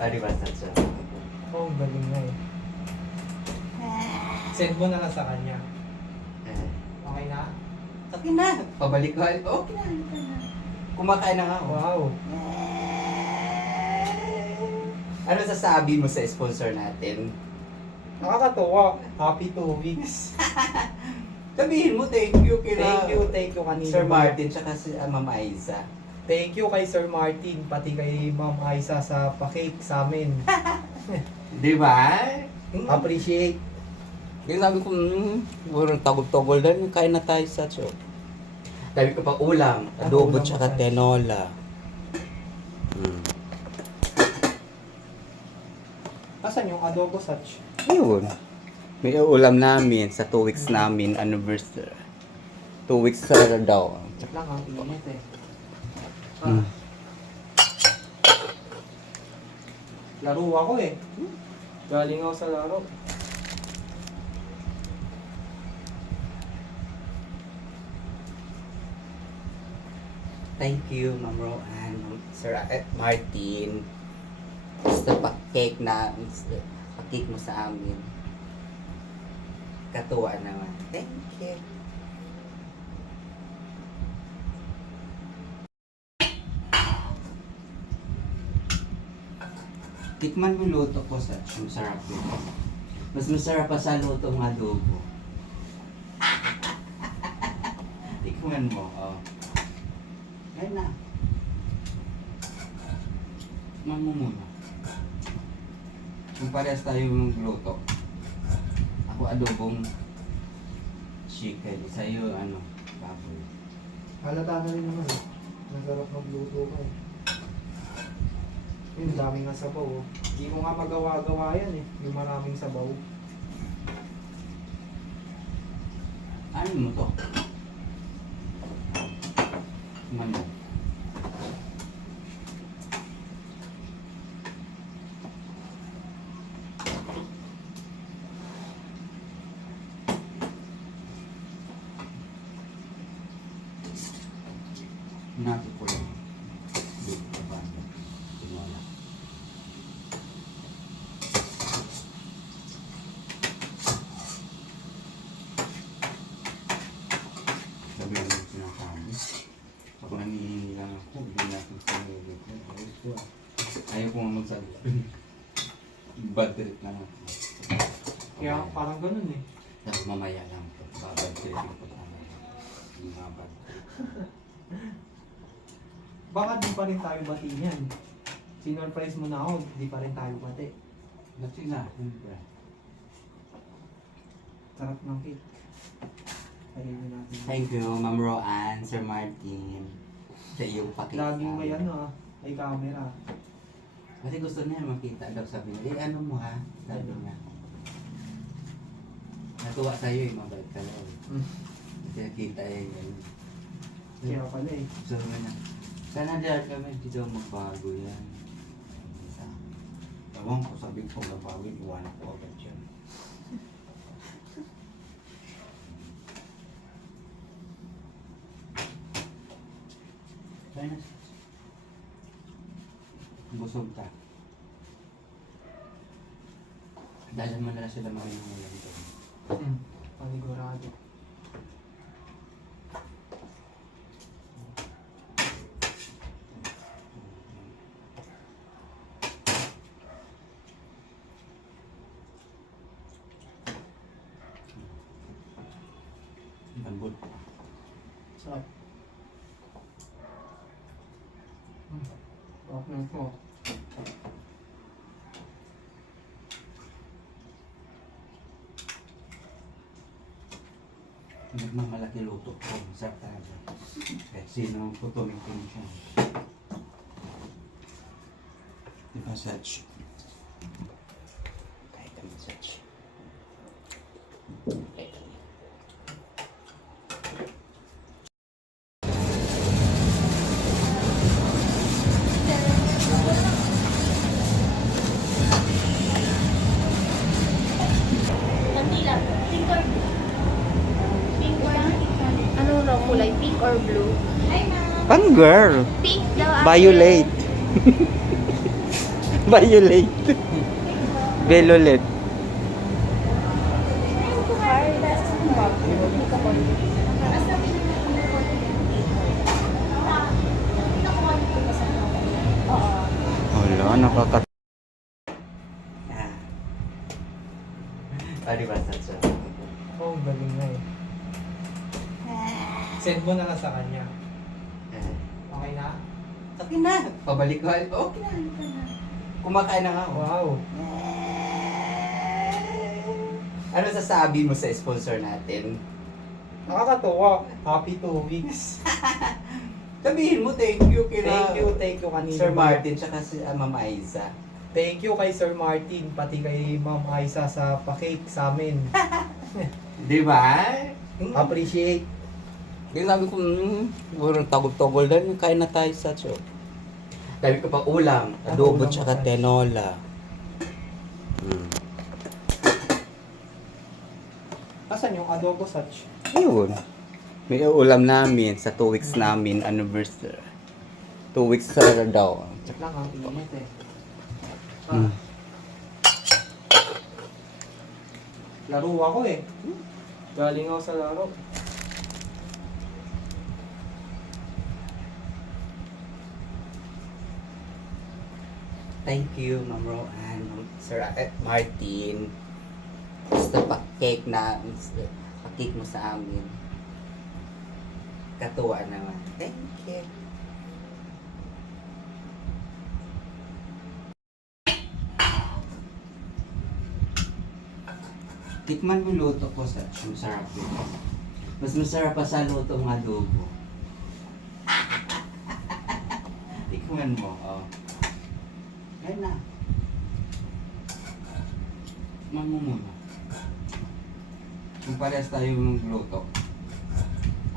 Ah, di ba, Satcho? Oh, galing nga eh. Send mo na lang sa kanya. Okay na? Okay na. Pabalik ko. Okay na. Kumakain na nga ako. Wow. Ano sasabi mo sa sponsor natin? Nakakatuwa. Happy 2 weeks. Sabihin mo, thank you kila Thank you kanina. Sir Martin tsaka si Ma'am Aiza. Thank you kay Sir Martin, pati kay Ma'am Aiza sa pa-cake sa amin. Di ba? Appreciate. Kaya sabi ko, walang tagol-tagol dahil kain na tayo sa chok. Sabi ko pa ulam, adobo ulam tsaka mo, tenola. Asan yung adobo Satch? Ayun. May ulam namin sa 2 weeks namin anniversary. 2 weeks sa daw. Check lang ang init eh. Mm. Laro ako eh. Galing ako sa laro. Thank you, Ma'am Roanne, Sir Martin. Sa pa-cake na, pa-cake mo sa amin. Katuwa naman. Thank you. Tikman mo luto ko sa masarap yun. Mas masarap pa sa luto ng adobo. Tikman mo, oh. Ayun na. Tikman mo muna. Kung parehas tayo magluto. Ako adobong chicken. Sa'yo, ano, baboy. Halata na rin naman eh. Masarap magluto ka eh. Yun, dami nga sabaw oh. Hindi mo nga magawa-gawa yan eh. Yung maraming sabaw. Ano mo to? Tikman mo. Natin ko lang. Dito pa. Tinola. Sabi mo yung sinakabi. Ako nangihingi lang ako. Hindi natin sinili ko. Ayos ko ah. Ayaw ko nga magsabi. Bad trip na lang. Kaya parang ganun eh. Tapos mamaya lang ito. Babad trip yung pagkamaya. Yung mga bad trip. Baka di pa rin tayo bati niyan. Sinurprise mo na ako, di pa rin tayo bati. Dati na. Siyempre. Sarap ng cake. Ayun natin. Thank you, Ma'am Roanne, Sir Martin. Sa iyong pakita. Laging may ano ah, may camera. Kasi gusto niya makita daw, sabi niya, ano mo ha? Sabi niya. Natuwa sa'yo eh, mabait ka daw. Kasi nakita eh. Kaya pala eh. Sabi niya, sana dyan kami, hindi daw magbago yan. Tawang ko, sabi ko, magbago, iwan ko agad yan. Kaya na. Busog ka. Dahil naman na sila makinulang ito. Panigurado. Lambot. Sarap. Sarap na ito. Nagmamalaki luto ko. Sarap talaga. Kahit sino ang putumin siya. Diba, Satch? Kahit ang Satch. Kandila. Pink or ano raw kulay? Pink or blue? Hi, ma'am. Pang girl. Pink daw. Violet. Violet. Violet. Wala, nakakat... Ah, di ba, Satsa? Oh, galing na eh. Send mo na lang sa kanya. Okay na? Okay na. Pabalik ko. Okay na. Kumakain na nga ako. Wow. Ano sasabi mo sa sponsor natin? Nakakatuwa. Happy 2 weeks. Sabihin mo thank you kina Thank you kanina. Sir Martin tsaka si Ma'am Aiza. Thank you kay Sir Martin, pati kay Ma'am Aiza sa pa-cake sa amin. Di ba? Appreciate. Di sabi ko, puro tagol-togol din. Kain na tayo sa cho. Sabi ko pa ulam, adobo Ulam tsaka pa. tenola. Asan yung adobo such? Ayun. May ulam namin sa 2 weeks namin anniversary. 2 weeks sa daw. Check lang, ang init eh. Mm. Laro ako eh. Galing ako sa laro. Thank you, Ma'am Roanne, Sir Martin. Basta pa-cake na, pa-cake mo sa amin. Katuwa naman. Thank you. Tikman mo luto ko sa masarap yun. Mas masarap pa sa luto ng adobo. Tikman mo, oh. Yan na. Tikman mo muna. Kung parehas tayo magluto.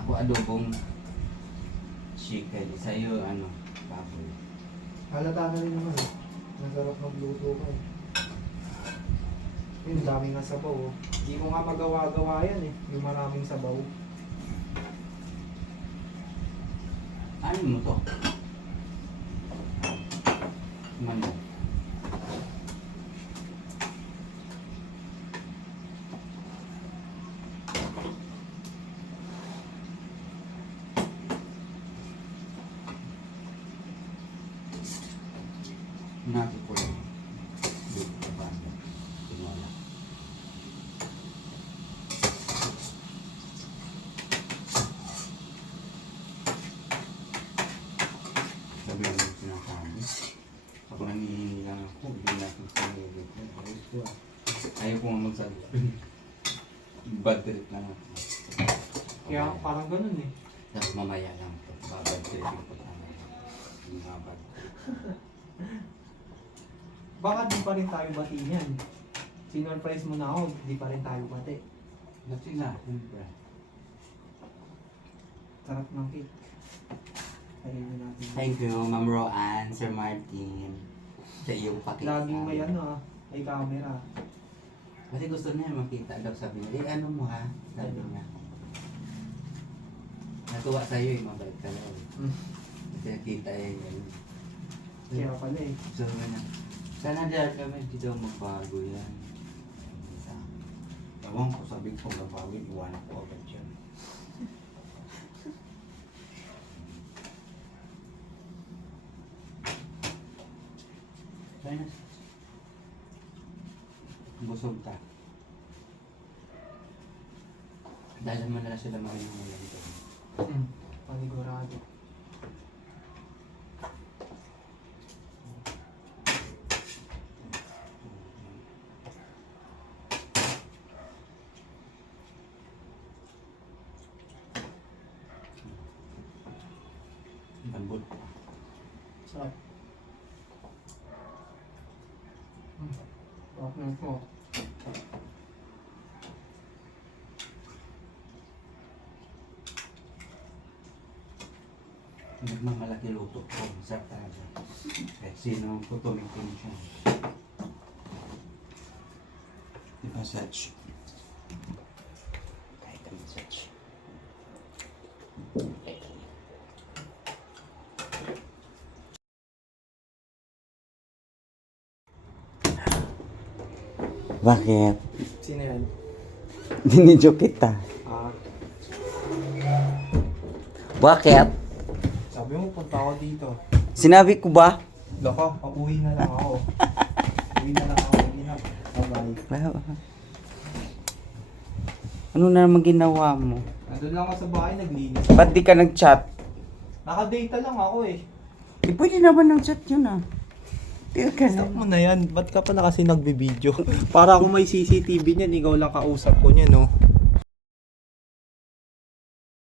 Ako adobong chicken. Sa'yo, ano, baboy. Halata na rin naman eh. Masarap magluto ka eh. Yung dami nga sabaw oh. Hindi ko nga magawa-gawa yan eh. Yung maraming sabaw. Ano mo to? Tikman mo. Natin ko lang. Dito pa. Tinola. Sabi ko pinakain. Ako nangihingi lang ako. Hindi natin sa nilip. Ayaw ko nga magsalita. Bad trip lang ako. Kaya parang ganun eh. Tapos mamaya lang ito. Bad trip ko mamaya. Yung mga bad trip. Baka di pa rin tayo bati niyan. Sinurprise mo na ako, di pa rin tayo bati. Kasi na, siyempre. Sarap ng cake. Kainin natin. Thank you, Ma'am Roanne, Sir Martin. Sa iyong pakita. Laging may ano ah, may camera. Kasi gusto niya makita daw, sabi niya, ano mo ha? Sabi niya. Natuwa sa'yo mabait ka daw. Kasi nakita yun. Kaya pala eh. So, sana dahil kami hindi daw magbago yan. Ewan ko, sabi ko nagbawi, iwan ko agad yan. Kaya na. Busog ka. Dahil mo na sila makinulang ito. Panigurado. Lambot. Sarap. Sarap na ito. Nagmamalaki luto ko. Sarap talaga. Kahit sino ang kutumin siya. Diba, Sach? Kahit ang search. Bakit? Sino yan? Dinidyo kita. Ah, Bakit? sabi mo, punta ako dito. Sinabi ko ba? Loko, pauwi na lang ako. Uwi na lang ako. Hindi na. Bye-bye. Ano na naman ginawa mo? Nandun lang ako sa bahay, naglinis. Ba't di ka nag-chat? Nakadata lang ako eh. Eh, pwede naman nag-chat yun ah. Di ka na. Stop mo na yan. Ba't ka pala kasi nagbibideo? Para kung may CCTV niyan, ikaw lang kausap ko niyan, no?